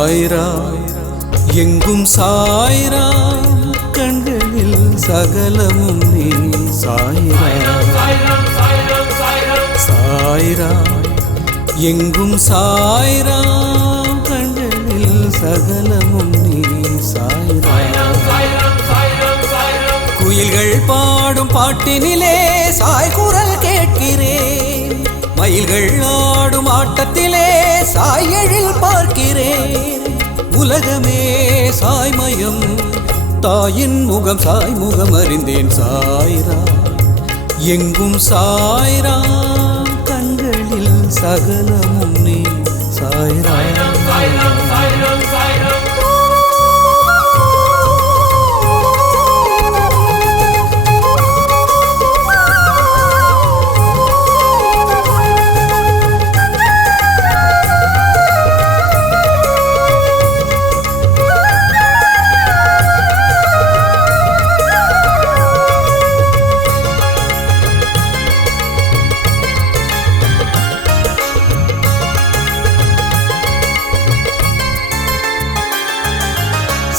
சாய்ரா எங்கும் சாய்ரா கண்களில் சகலமும் நீ சாய்ரா சாய்ரா எங்கும் சாய்ரா கண்களில் சகலமும் நீ சாய்ரா குயில்கள் பாடும் பாட்டினிலே சாய் குரல் கேட்கிறேன் மயில்கள் ஆடும் ஆட்டத்திலே சாய் எழில் பார்க்கிறேன் உலகமே சாய்மயம் தாயின் முகம் சாய் முகம் அறிந்தேன் சாய்ரா எங்கும் சாய்ரா கண்களில் சகலமும் நீ சாய்ரா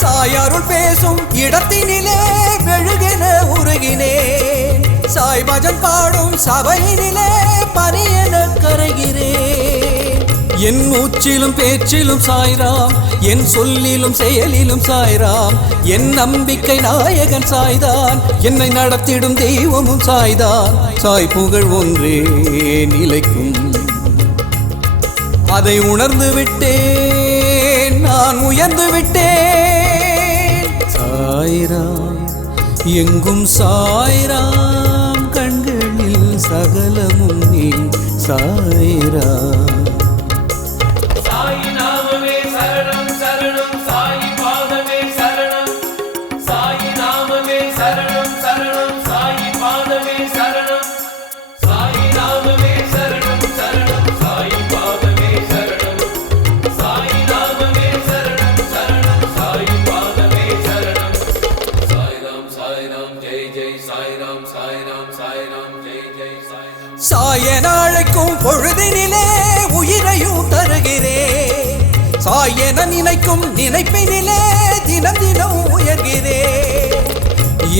சாயாருள் பேசும் இடத்தினிலே மெழுகென உருகினேன் சாய் பஜன் பாடும் சபையினிலே பனியென கரைகிறேன் என் மூச்சிலும் பேச்சிலும் சாய்ராம் என் சொல்லிலும் செயலிலும் சாய்ராம் என் நம்பிக்கை நாயகன் சாய்தான் என்னை நடத்திடும் தெய்வமும் சாய்தான் சாய் புகழ் ஒன்றே நிலைக்கும் அதை உணர்ந்து விட்டேன் நான் உயர்ந்து விட்டேன் சாய்ரா எங்கும் சாய்ரா கண்களில் சகலமும் நீ சாய்ரா சாய் நாமமே சரணம் சரணம் சாய் பாதமே சரணம் சாய் நாமமே சரணம் சரணம் சாய் பாதமே சரணம் சாய் நாமமே சரணம் சரணம் சாய் பாதமே சரணம் சாய் நாமமே சரணம் சரணம் சாய் பாதமே சரணம் சாய் ராம் ஜெய் ஜெய் சாய் ராம் ஜெய் ஜெய் சாயன அழைக்கும் பொழுதினிலே உயிரையும் தருகிறேன் சாயன நினைக்கும் நினைப்பினிலே தினம் தினம் உயர்கிறேன்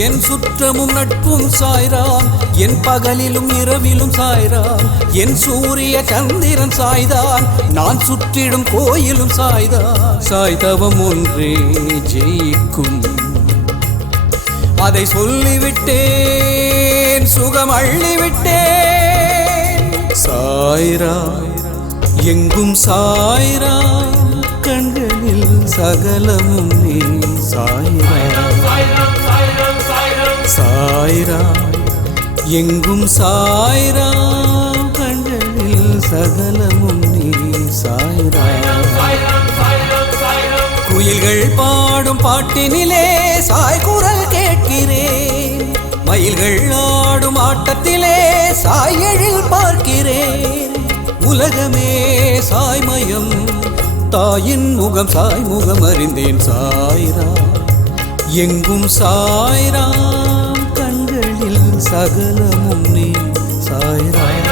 என் சுற்றமும் நட்பும் சாய்ராம் என் பகலிலும் இரவிலும் சாய்ராம் என் சூரிய சந்திரன் சாய்தான் நான் சுற்றிடும் கோயிலும் சாய்தான் சாய் தவம் ஒன்றே ஜெயிக்கும் அதை சொல்லிவிட்டேன் சுகம் அள்ளிவிட்டேன் சாய்ரா எங்கும் சாய்ரா கண்களில் சகலமும் நீ சாய்ரா சாய்ரா எங்கும் சாய்ரா கண்களில் சகலமும் நீ சாய்ரா குயில்கள் பாடும் பாட்டினிலே சாய் குரல் கேட்கிறேன் மயில்கள் ஆடும் ஆட்டத்திலே சாய் எழில் பார்க்கிறேன் உலகமே சாய்மயம் தாயின் முகம் சாய் முகம் அறிந்தேன் சாய்ரா எங்கும் சாய்ரா கண்களில் சகலமும் நீ சாய்ரா